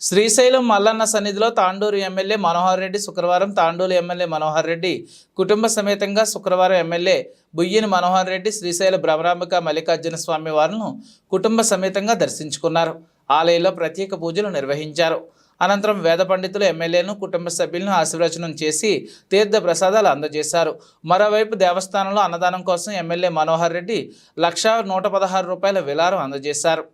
శ్రీశైలం మల్లన్న సన్నిధిలో తాండూరు ఎమ్మెల్యే మనోహర్ రెడ్డి శుక్రవారం తాండూరు ఎమ్మెల్యే మనోహర్ రెడ్డి కుటుంబ సమేతంగా శుక్రవారం ఎమ్మెల్యే బుయ్యిని మనోహర్ రెడ్డి శ్రీశైల భ్రమరాంబిక మల్లికార్జున స్వామి వారిను కుటుంబ సమేతంగా దర్శించుకున్నారు. ఆలయంలో ప్రత్యేక పూజలు నిర్వహించారు. అనంతరం వేద పండితులు ఎమ్మెల్యేను కుటుంబ సభ్యులను ఆశీర్వచనం చేసి తీర్థ ప్రసాదాలు అందజేశారు. మరోవైపు దేవస్థానంలో అన్నదానం కోసం ఎమ్మెల్యే మనోహర్ రెడ్డి 1,116 రూపాయల విరాళం అందజేశారు.